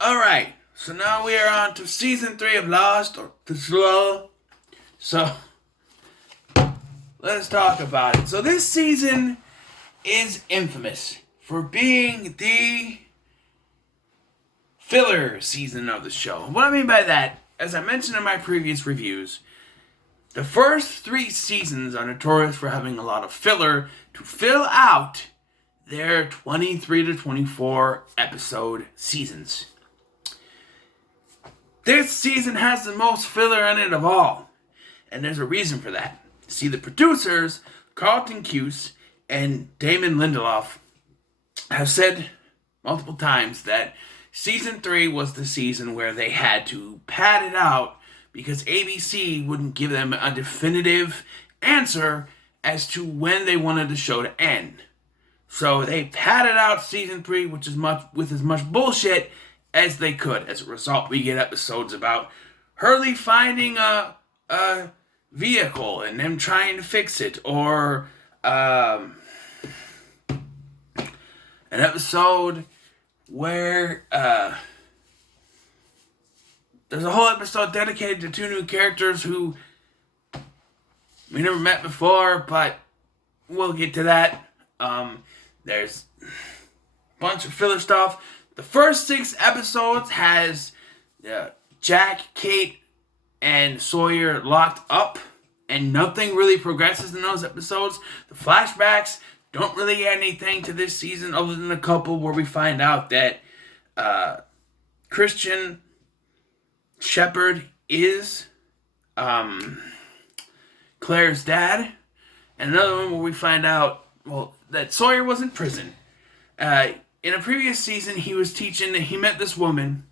Alright, so now we are on to season 3 of Lost, or The Slow. So, let's talk about it. So this season is infamous for being the filler season of the show. What I mean by that, as I mentioned in my previous reviews, the first 3 seasons are notorious for having a lot of filler to fill out their 23 to 24 episode seasons. This season has the most filler in it of all, and there's a reason for that. See, the producers, Carlton Cuse and Damon Lindelof, have said multiple times that season 3 was the season where they had to pad it out because ABC wouldn't give them a definitive answer as to when they wanted the show to end. So they padded out season 3 with as much bullshit as they could. As a result, we get episodes about Hurley finding a vehicle and them trying to fix it, or an episode where there's a whole episode dedicated to 2 new characters who we never met before, but we'll get to that. There's a bunch of filler stuff. The first 6 episodes has Jack, Kate, and Sawyer locked up, and nothing really progresses in those episodes. The flashbacks don't really add anything to this season other than a couple where we find out that Christian Shepherd is Claire's dad, and another one where we find out, that Sawyer was in prison. In a previous season, he met this woman,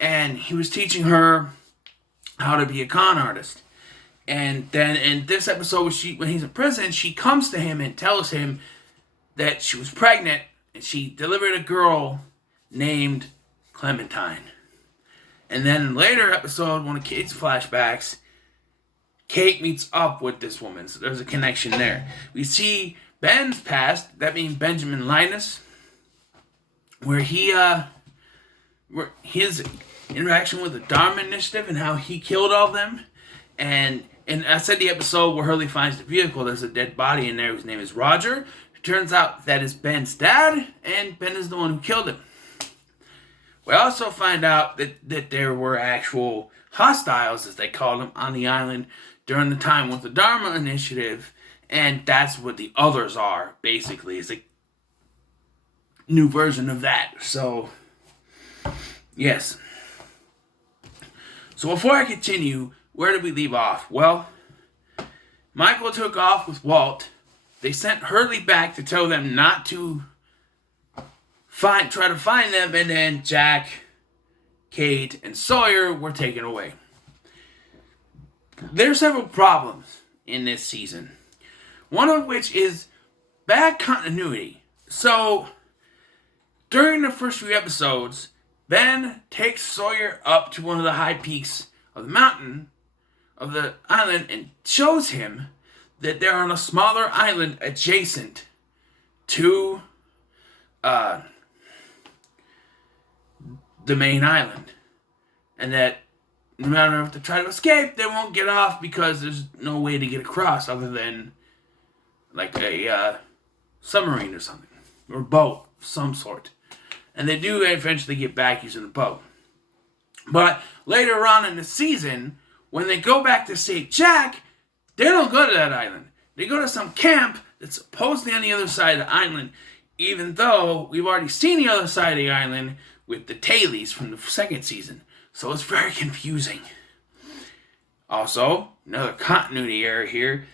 and he was teaching her how to be a con artist. And then in this episode, when he's in prison, she comes to him and tells him that she was pregnant, and she delivered a girl named Clementine. And then in a later episode, one of Kate's flashbacks, Kate meets up with this woman, so there's a connection there. We see Ben's past, that being Benjamin Linus, where his interaction with the Dharma Initiative and how he killed all of them. And I said the episode where Hurley finds the vehicle, there's a dead body in there whose name is Roger. It turns out that is Ben's dad, and Ben is the one who killed him. We also find out that there were actual hostiles, as they called them, on the island during the time with the Dharma Initiative, and that's what the others are, basically. It's a new version of that. So, yes. So before I continue, where did we leave off? Well, Michael took off with Walt. They sent Hurley back to tell them not to try to find them, and then Jack, Kate, and Sawyer were taken away. There are several problems in this season, one of which is bad continuity. So, during the first few episodes, Ben takes Sawyer up to one of the high peaks of the mountain, of the island, and shows him that they're on a smaller island adjacent to the main island. And that no matter if they try to escape, they won't get off because there's no way to get across other than like a submarine or something, or boat of some sort. And they do eventually get back using a boat. But later on in the season, when they go back to save Jack, they don't go to that island. They go to some camp that's supposedly on the other side of the island, even though we've already seen the other side of the island with the Tailies from the second season. So it's very confusing. Also, another continuity error here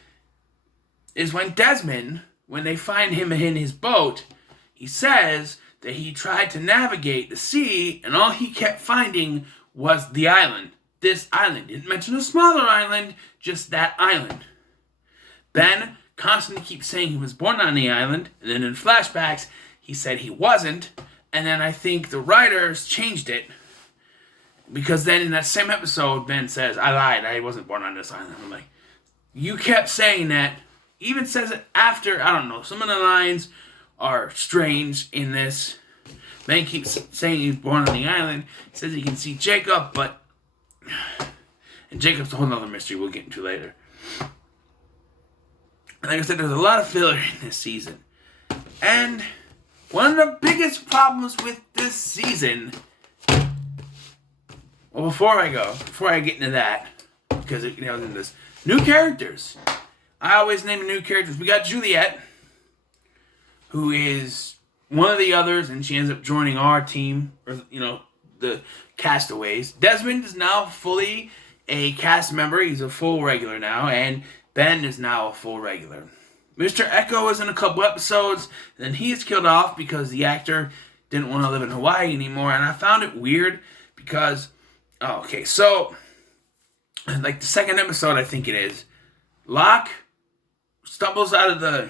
is when Desmond, when they find him in his boat, he says that he tried to navigate the sea and all he kept finding was the island. This island. Didn't mention a smaller island, just that island. Ben constantly keeps saying he was born on the island, and then in flashbacks, he said he wasn't, and then I think the writers changed it, because then in that same episode, Ben says, I lied, I wasn't born on this island. I'm like, you kept saying that, even says it after, I don't know, some of the lines are strange in this, Ben keeps saying he's born on the island. He says he can see Jacob, but... And Jacob's a whole other mystery we'll get into later. Like I said, there's a lot of filler in this season. And one of the biggest problems with this season... Well, before I get into that, because it in this, new characters. I always name new characters. We got Juliet, who is one of the others, and she ends up joining our team, or the castaways. Desmond is now fully a cast member. He's a full regular now, and Ben is now a full regular. Mr. Echo is in a couple episodes, and then he is killed off because the actor didn't want to live in Hawaii anymore, and I found it weird because... Oh, okay, so, like the second episode, I think it is, Locke stumbles out of the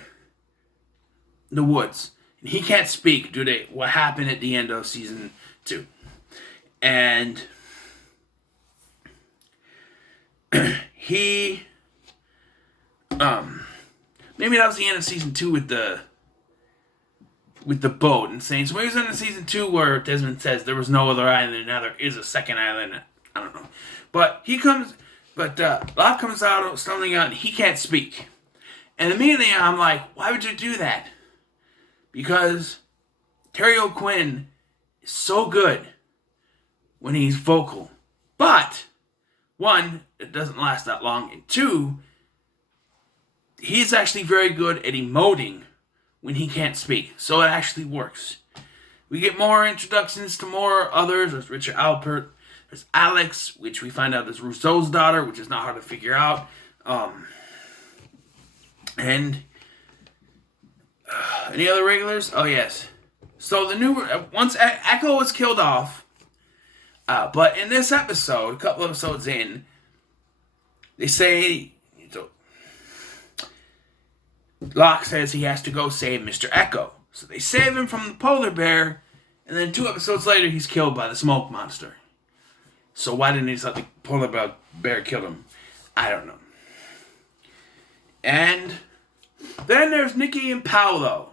woods, and he can't speak due to what happened at the end of season 2. And he, maybe that was the end of season 2 with the boat and saying, so maybe it was in season 2 where Desmond says there was no other island and now there is a second island. I don't know. But Locke comes out, stumbling out, and he can't speak. And immediately I'm like, why would you do that? Because Terry O'Quinn is so good when he's vocal. But, one, it doesn't last that long. And two, he's actually very good at emoting when he can't speak. So it actually works. We get more introductions to more others. There's Richard Alpert. There's Alex, which we find out is Rousseau's daughter, which is not hard to figure out. And any other regulars? Oh, yes. So the new... Once Echo was killed off, but in this episode, a couple episodes in, they say... Locke says he has to go save Mr. Echo. So they save him from the polar bear, and then 2 episodes later, he's killed by the smoke monster. So why didn't he just let the polar bear kill him? I don't know. And then there's Nicky and Paulo,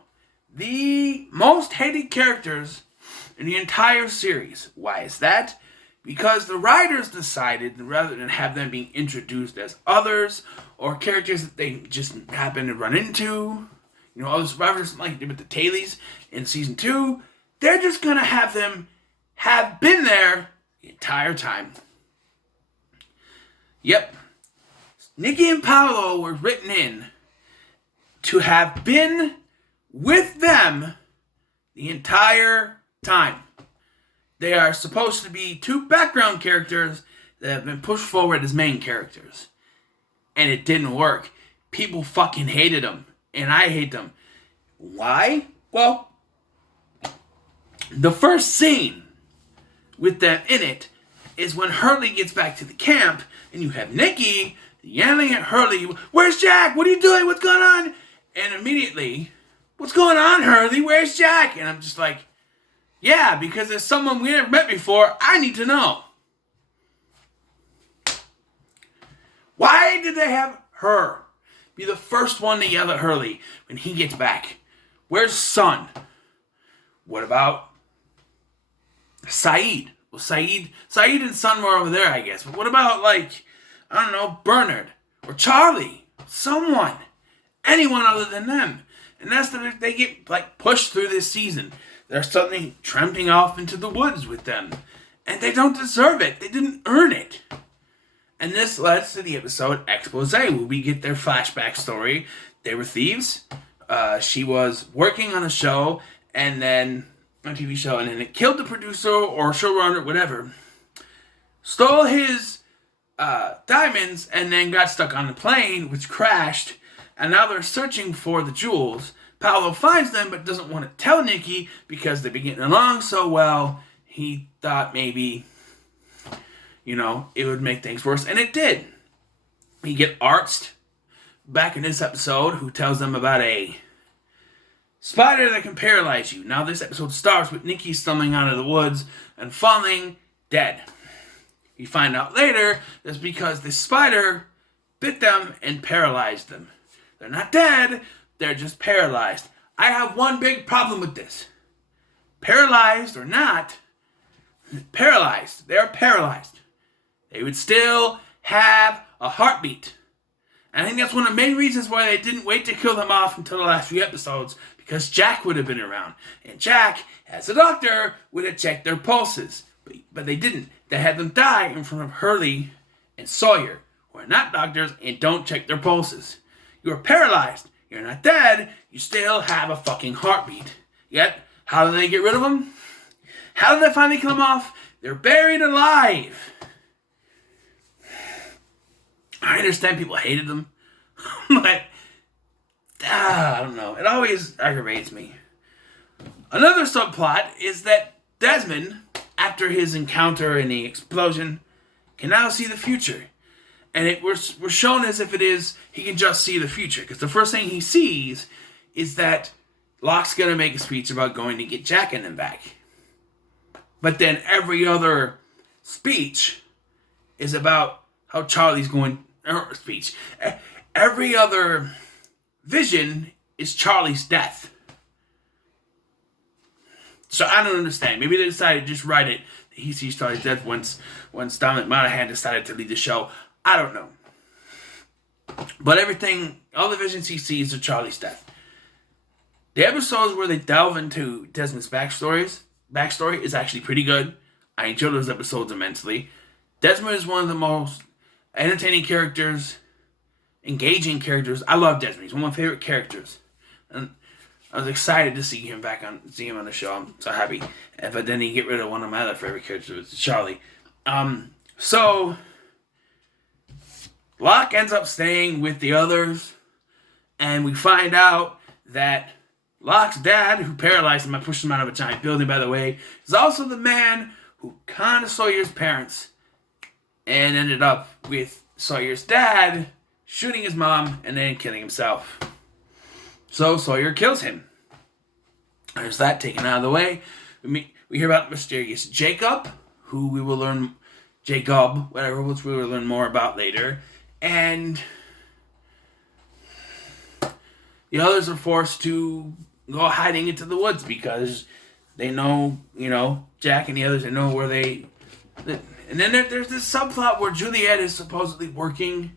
the most hated characters in the entire series. Why is that? Because the writers decided, rather than have them being introduced as others, or characters that they just happen to run into, other survivors like with the Tailies in season 2, they're just going to have them have been there the entire time. Yep. Nicky and Paulo were written in to have been with them the entire time. They are supposed to be 2 background characters that have been pushed forward as main characters. And it didn't work. People fucking hated them. And I hate them. Why? Well, the first scene with them in it is when Hurley gets back to the camp and you have Nicky yelling at Hurley, "Where's Jack? What are you doing? What's going on?" And immediately, "What's going on, Hurley? Where's Jack?" And I'm just like, yeah, because there's someone we never met before. I need to know. Why did they have her be the first one to yell at Hurley when he gets back? Where's Son? What about Saeed? Well, Saeed and Son were over there, I guess. But what about, Bernard or Charlie? Someone. Anyone other than them. And that's that they get, pushed through this season. They're suddenly tramping off into the woods with them. And they don't deserve it. They didn't earn it. And this leads to the episode Expose, where we get their flashback story. They were thieves. She was working on a show, and then on a TV show, and then it killed the producer or showrunner, whatever. Stole his diamonds, and then got stuck on the plane, which crashed. And now they're searching for the jewels. Paulo finds them, but doesn't want to tell Nicky because they've been getting along so well. He thought maybe, it would make things worse. And it did. We get Arzt back in this episode, who tells them about a spider that can paralyze you. Now this episode starts with Nicky stumbling out of the woods and falling dead. We find out later that's because this spider bit them and paralyzed them. They're not dead. They're just paralyzed. I have one big problem with this. paralyzed or not, paralyzed. They're paralyzed. They would still have a heartbeat. And I think that's one of the main reasons why they didn't wait to kill them off until the last few episodes, because Jack would have been around. And Jack, as a doctor, would have checked their pulses. But they didn't. They had them die in front of Hurley and Sawyer, who are not doctors and don't check their pulses. You're paralyzed. You're not dead. You still have a fucking heartbeat. Yet, how did they get rid of them? How did they finally kill them off? They're buried alive. I understand people hated them, but I don't know. It always aggravates me. Another subplot is that Desmond, after his encounter in the explosion, can now see the future. And we're shown as if it is, he can just see the future. Because the first thing he sees is that Locke's going to make a speech about going to get Jack and them back. But then every other speech is about how Charlie's going... Every other vision is Charlie's death. So I don't understand. Maybe they decided to just write it. He sees Charlie's death once Dominic Monaghan decided to leave the show. I don't know. But all the visions he sees are Charlie's death. The episodes where they delve into Desmond's backstory is actually pretty good. I enjoy those episodes immensely. Desmond is one of the most entertaining characters, engaging characters. I love Desmond. He's one of my favorite characters. And I was excited to see him on the show. I'm so happy. But then he get rid of one of my other favorite characters, Charlie. So Locke ends up staying with the others, and we find out that Locke's dad, who paralyzed him by pushing him out of a giant building, by the way, is also the man who conned Sawyer's parents and ended up with Sawyer's dad shooting his mom and then killing himself. So Sawyer kills him. There's that taken out of the way. We hear about mysterious Jacob, who we will learn... which we will learn more about later. And the others are forced to go hiding into the woods because they know, Jack and the others, they know where they... And then there's this subplot where Juliet is supposedly working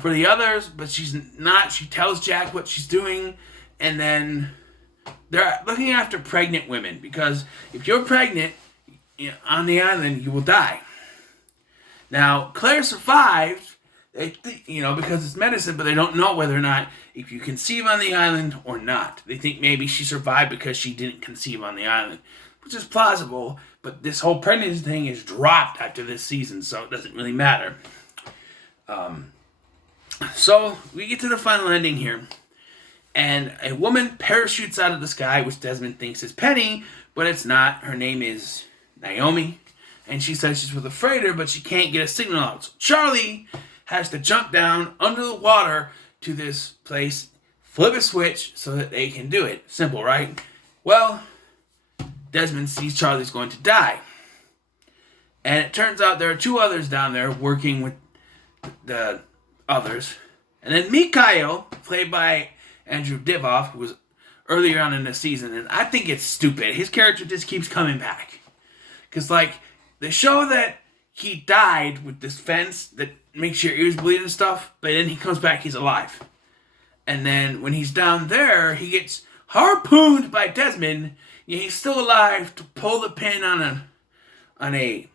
for the others, but she's not. She tells Jack what she's doing, and then they're looking after pregnant women, because if you're pregnant on the island, you will die. Now, Claire survived, because it's medicine, but they don't know whether or not if you conceive on the island or not. They think maybe she survived because she didn't conceive on the island, which is plausible, but this whole pregnancy thing is dropped after this season, so it doesn't really matter. So we get to the final ending here, and a woman parachutes out of the sky, which Desmond thinks is Penny, but it's not. Her name is Naomi, and she says she's with a freighter, but she can't get a signal out. So Charlie has to jump down under the water to this place, flip a switch so that they can do it. Simple, right? Well, Desmond sees Charlie's going to die. And it turns out there are two others down there working with the others. And then Mikhail, played by Andrew Divoff, who was earlier on in the season, and I think it's stupid. His character just keeps coming back. Because, they show that he died with this fence that makes your ears bleed and stuff, but then he comes back, he's alive. And then when he's down there, he gets harpooned by Desmond. He's still alive to pull the pin on a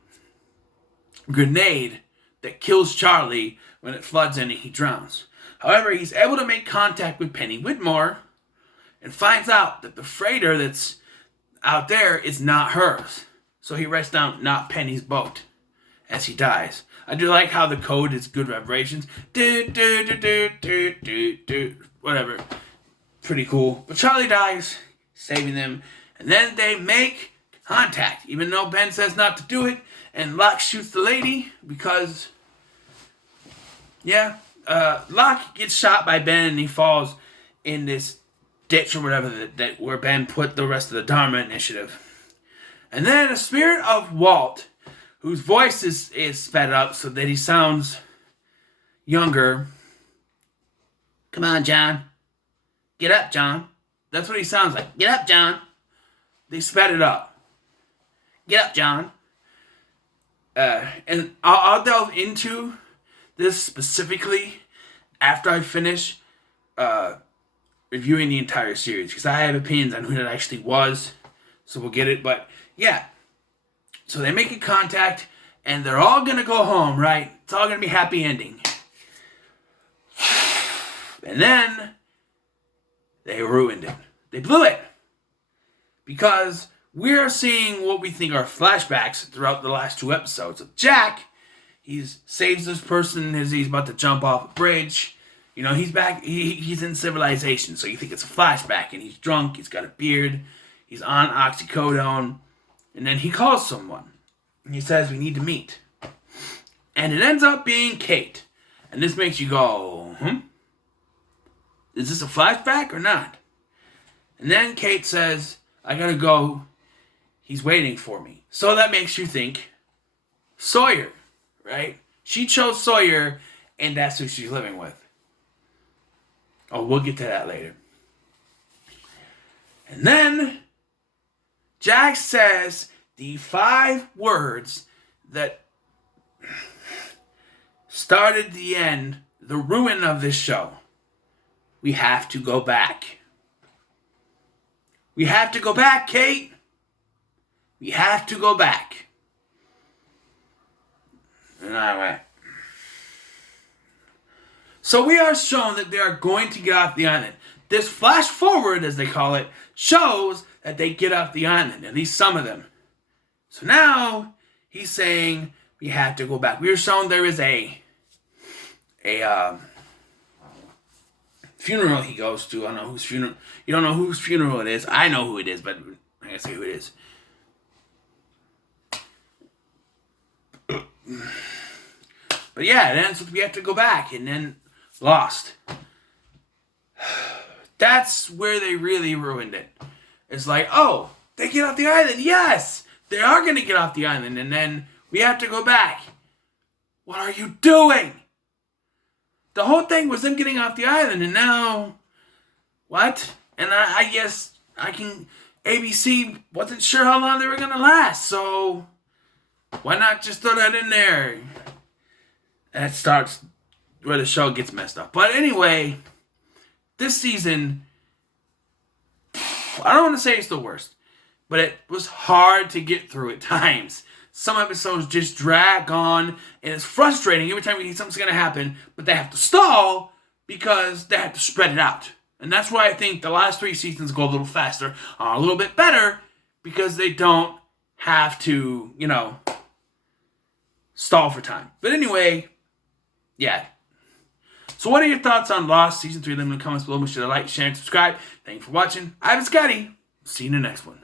grenade that kills Charlie when it floods in and he drowns. However, he's able to make contact with Penny Whitmore and finds out that the freighter that's out there is not hers. So he writes down, "not Penny's boat," as he dies. I do like how the code is good vibrations. Do, do, do, do, do, do, do. Whatever. Pretty cool. But Charlie dies, saving them. And then they make contact, even though Ben says not to do it. And Locke shoots the lady because, Locke gets shot by Ben and he falls in this ditch or whatever that where Ben put the rest of the Dharma Initiative. And then a Spirit of Walt, whose voice is sped up so that he sounds younger. Come on, John. Get up, John. That's what he sounds like. Get up, John. they sped it up. Get up, John. And I'll delve into this specifically after I finish reviewing the entire series, because I have opinions on who that actually was. So we'll get it. But yeah. So they make a contact, and they're all going to go home, right? It's all going to be happy ending. And then they ruined it. They blew it. Because we're seeing what we think are flashbacks throughout the last 2 episodes of Jack. He saves this person as he's about to jump off a bridge. You know, he's back. He's in civilization, so you think it's a flashback. And he's drunk. He's got a beard. He's on oxycodone. And then he calls someone. And he says, we need to meet. And it ends up being Kate. And this makes you go, is this a flashback or not? And then Kate says, I gotta go. He's waiting for me. So that makes you think Sawyer, right? She chose Sawyer, and that's who she's living with. Oh, we'll get to that later. And then Jack says the 5 words that started the end, the ruin of this show. We have to go back. We have to go back, Kate. We have to go back. And I went. So we are shown that they are going to get off the island. This flash forward, as they call it, shows that they get off the island, at least some of them. So now he's saying we have to go back. We are shown there is a funeral he goes to. I don't know whose funeral. You don't know whose funeral it is. I know who it is, but I'm gonna say who it is. But yeah, it ends with we have to go back, and then lost. That's where they really ruined it. It's like, oh, they get off the island. Yes, they are going to get off the island, and then we have to go back. What are you doing? The whole thing was them getting off the island, and now, what? And I guess ABC wasn't sure how long they were going to last, so why not just throw that in there? That starts where the show gets messed up. But anyway, this season, I don't want to say it's the worst, but it was hard to get through at times. Some episodes just drag on, and it's frustrating every time we think something's going to happen, but they have to stall because they have to spread it out. And that's why I think the last 3 seasons go a little faster, are a little bit better, because they don't have to, stall for time. But anyway, yeah. So what are your thoughts on Lost Season 3? Let me know in the comments below. Make sure to like, share, and subscribe. Thank you for watching. I've been Scotty. See you in the next one.